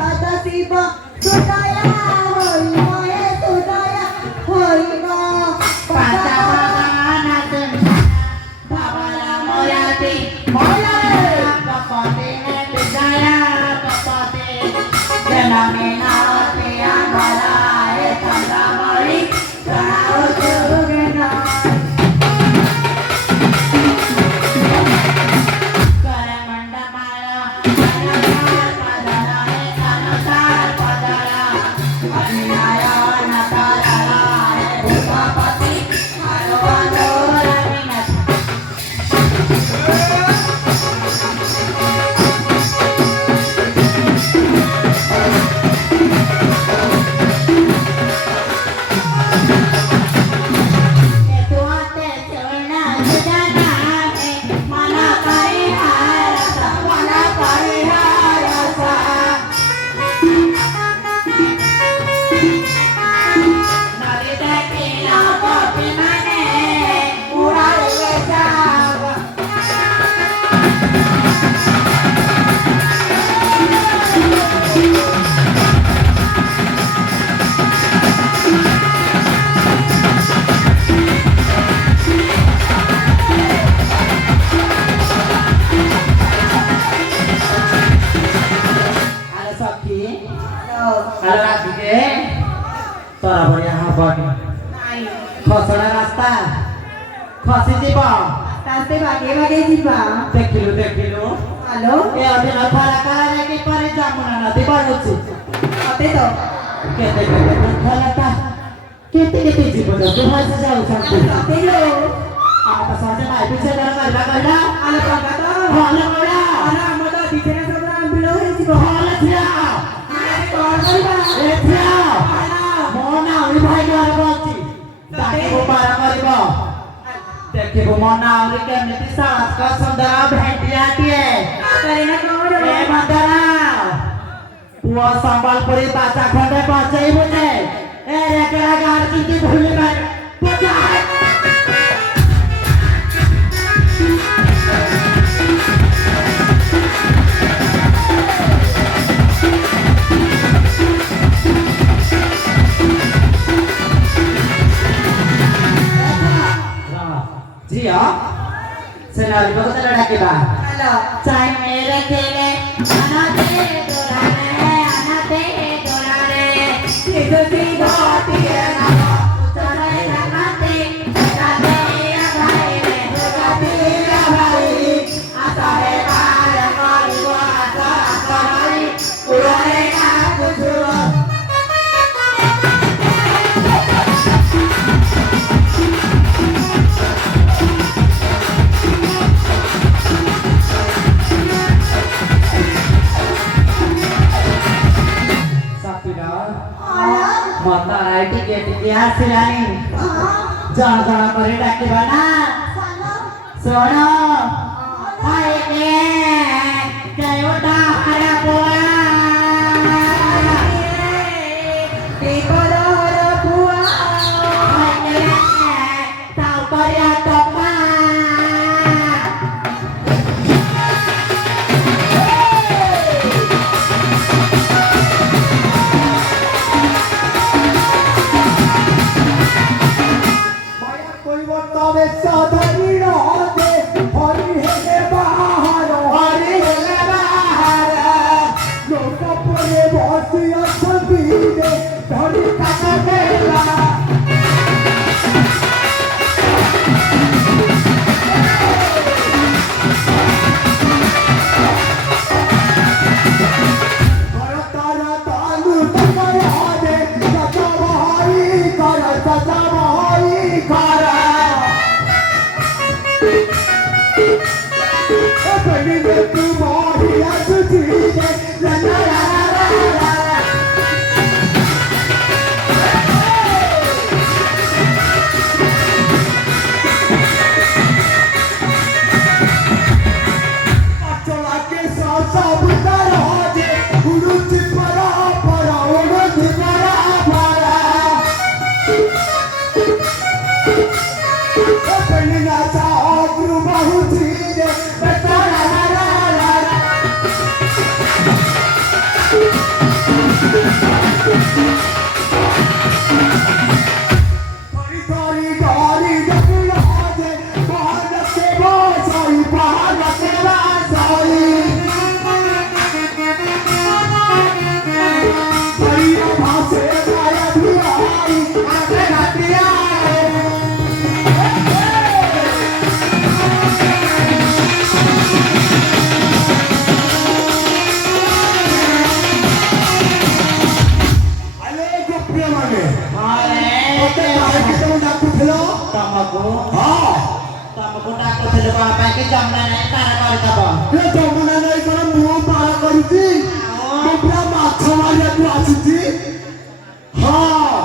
सदाशिव सुदया होई हे सुदया होई तोरा बढ़िया हबनी खसड़ा रास्ता खसी जीव रास्ते भागे भागे जीवा देखिलु हेलो ए अधे नथारा काले कि परे जामुना नदी बढुछि अते तो केते नथाराता केते जीव तो भाषा जाऊ संतु अते लो आता साथे भाई पीछे गला आले पागा तो हाले गला अरे आमदा दिखेना सब राम बिलो हे जीवा हाले थिया अरे कौन करबा ए थिया मोना उरी भाई घर बची ताके पारा करबो देखिबो मोना उरी केमिति सास का सुंदर भेटियाटिए करे ना कौन ए बंदरा पुआ संबलपुरी बाचा खंडे पहुंचाई मुझे ए रेकड़ा गार की भूली में पूजा जी हाँ सेनारी बहुत लड़ा के बाद हेलो चाहे मेरे खेले अनाथे दोराने सीधी बाती है ना उतरे लगाते या भाई रे या भाई आता है बार मारी वाता कमाई उड़े ना कुछ मत टिके आसिलानी जन जन करे डाकिबा ना सोनो हाय के जयोटा हरा पोआ टिकोला हरा बुआ हाय के ताऊ करिया टप्पा साधनी राधे हरि हे बाहर लोक परे बसिया छबीरे धरी काका देला तारा तालू तकया दे सचा भाई कर Beni de tu mori as tu de la la la la la थोड़ी थोड़ी गाड़ी जगला दे बाहर से बासाई बाहर से बासाई बढ़िया भाषे गाया भी आई आगे घाटिया अरे गुप्पिया माने ओते काहे के तुम जाकू खेलो ତମକୁ हां ତମକୁ ଡାକୁଥିଲି କଣ ପାଇଁ କି ଜମନା ନାହିଁ ପାର କରିଦବ ये जमुना नहीं करो मुंह पार करूची मैं पूरा माथा मारिया तू आसीची हां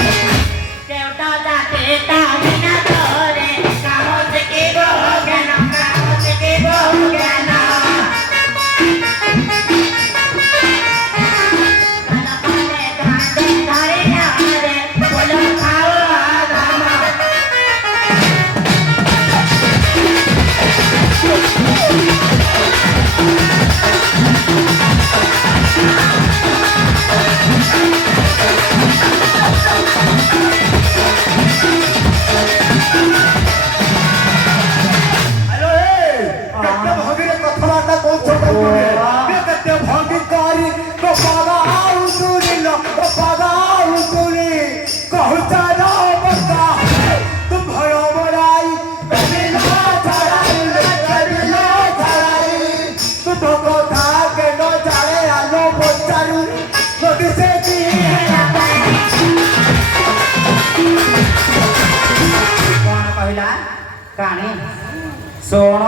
केवटा जाते तामिना तोरे काहो से के बोगना काहो से के बोगना काला पाले कांदे धारे ना रे बोलो खाओ आगामा हेलो ए कत्ते भगिरे कथवार्ता कोन छोटा तूने ये कत्ते भगी कारी तो पागा आउ तूने लो तो पागा आउ तूने कहू चाला बता तुम भयो बड़ाई बिना छड़ाई बिना छड़ाई तू तो को था के नो जाए आलो बोचारू नोटिस की है कौन कहला काणी ଶୁଣ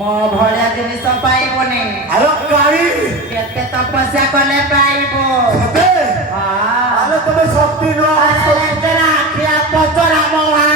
ମୋ ଭଳିଆ ଜିନିଷ ପାଇବନି अरे कारी କେତେ ତପସ୍ୟା କଲେ ପାଇବ सते ହଁ अरे तुम्हें शक्ति नो ଆଖିଆ ପଚରା ମୋହା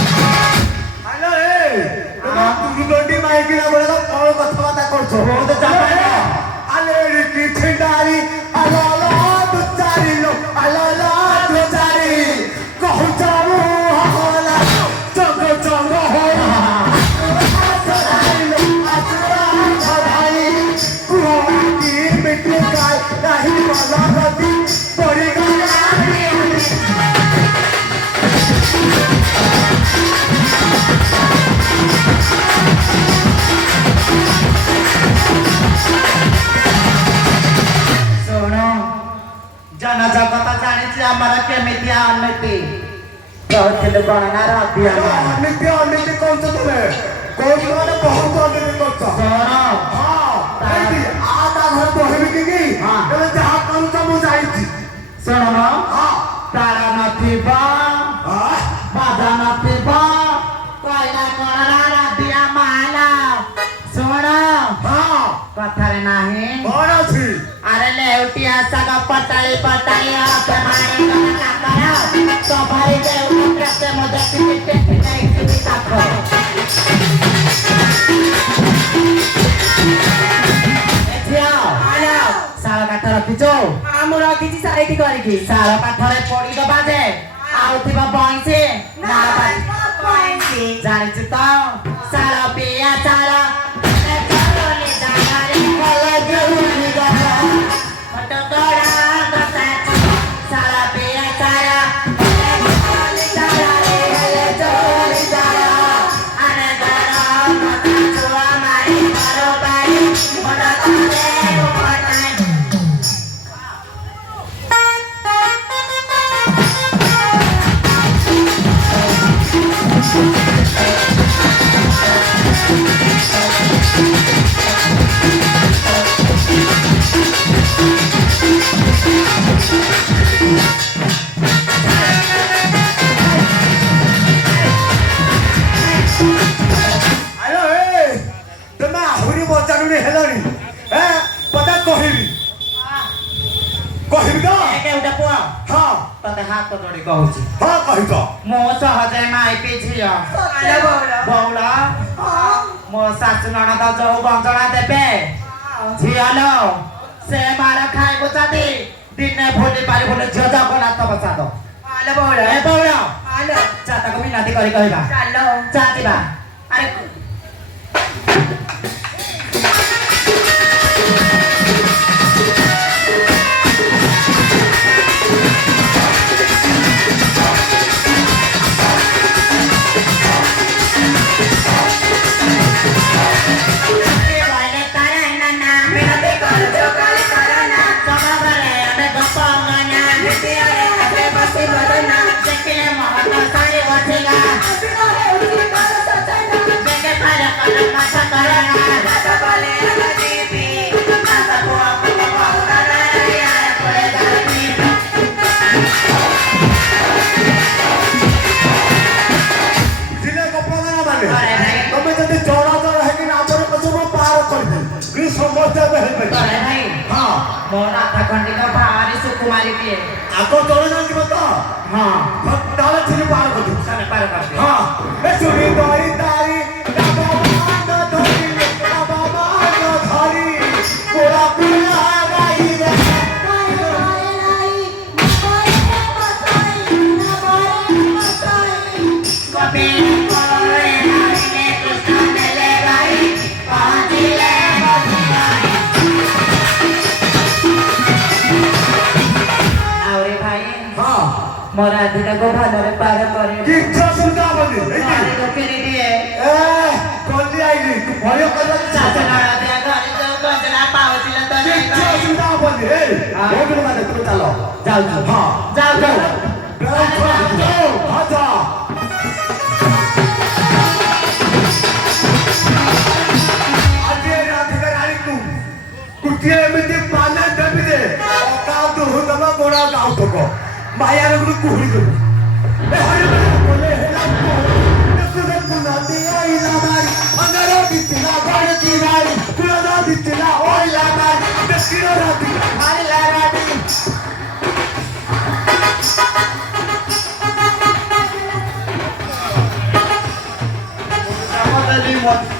हेलो ए तू गोंडी माइकी ना बोले तो कौन कथवार्ता करछो ବହୁତ ଚାପାଟା अले रिकी छिंडारी अलाला दुचारी लो अलाला दुचारी कहू चारू होला चंग चंग होला चढ़ाई लो अचरा चढ़ाई कुआ की मिट्टी गाय नहीं वाला गति पड़ी गया ଶୁଣ ଜନ ଜଗତ ଜାଣିଛି ଆମର କେମିତି ଅନତି କହୁଥିଲୁ କଣ ନା ରଦିଆ नित्य नित्य कौन सा तुम्हें कौन सा वाले बहुत अनित्य कौन सा ଶୁଣ हाँ नहीं आता घर तो है भी की हाँ। तो जहाँ कौन सा मुझे आई थी ଶୁଣ हाँ ତାରା ନଥିବ हाँ ବାଧା ନଥିବ କହିଲା କଣ ନା ରଦିଆ ମାଲ ଶୁଣ हाँ କଥାରେ ନାହିଁ कौन थी ଆରେ ଲେଉଟିଆ ଶାଗ ପଟାଳି ପଟାଳି ଅତେ ମାରି ଗଲା କାକର ସଭାରେ ଦେଉ କେତେ ମଜା ପିଟି ଟେକି ନେଇଯିବି ତାକୁ ଝିଅ ଶାଳ କାଠ ରଖିଛୁ ମୁଁ ରଖିଛି ସାଇଟି କରିକି ଶାଳ କାଠରେ ପୋଡ଼ିଦବା ଯେ ଆଉ ଥିବ ବଇଁଶୀ ନା ବାଜି ଜାଣିଛୁ ତ ଶାଳ ପିଆ ଶାଳ ତତେ ହାତ ଯୋଡ଼ି କହୁଛି ହଁ କହିଛ ମୁଁ ସହଜେ ମାଇପି ଝିଅ ବଉଳ ମୋ ଶାଶୁ ନଣନ୍ଦ ଯୋଉ ଗଞ୍ଜଣା ଦେବେ ଝିଅ ଲୋ ସେ ମାର ଖାଇବୁ ଯଦି ଦିନେ ଭୁଲି ପାରିବୁନି ଝିଅ ଜଗନ୍ନାଥ ପ୍ରସାଦ ଏ ବଉଳ ଚା ତାକୁ ମିନତି କରି କହିବା ଚା ଯିବା ଆରେ ତମେ ଯଦି ଜଣ ଜଣ ହେଇକି ଆମର ପଛକୁ ପାର କରିବେ କି ସମସ୍ତେ ଏବେ ହେଇପାରିବେ ହଁ ମୋ ନାଥ ଖଣ୍ଡିକ ଭାରି ସୁକୁମାରୀ ଦିଏ ଆଗ ଜଣେ ଜାଣିଯିବ ତ ହଁ ତାହେଲେ ଠିକ ପାର କରିଦେବୁ ଚାଲେ ପାର କରିଦିଅ ହଁ ଏ ଚୁରି ଦଇ ତାରି ବାବା ଧରି କୋଳା କୁଳା ଗାଇରେ ମୋର ଆଜିଟାକୁ ଭଲରେ ପାର କରି କିଛି ଅସୁବିଧା ହବନି କିଣି ଦିଏ କଲି ଆଇଲି ଭୟ କରିବାକୁ ଚାଷ ନଳଦିଆ ଘରେ ଯୋଉ ଗଜରା ପାଉଥିଲା ତ କିଛି ଅସୁବିଧା ହବନି ବହୁତ ମାନେ ତୁମେ ଚାଲ ଯାଉଛୁ ହଁ ଯାଉ ହଁ ଯା ଆଜି ରାଧିକା ରାଣୀକୁ ଗୋଟିଏ ଏମିତି ପାନେ ଦେବି ଯେ ଅକାଉ ଦୁହୁ ଦବ ଗୋଡ଼ା ଗାଉ ଥକ ମାୟାର ଗୋଟେ କୁହୁଡ଼ି ଦେବୁ କଲେ ହେଲା ଦେଖୁ ଦେଖୁ ନଦୀ ଓଇଲା ବାରି ଅନ୍ଧାର ଦିତିଲା ବଡ଼ କି ବାରି କୁଳଦ ଦିତିଲା ଓଇଲା ବାରି ଦେଖିର ରାତି ମାରିଲା ରାତି Mati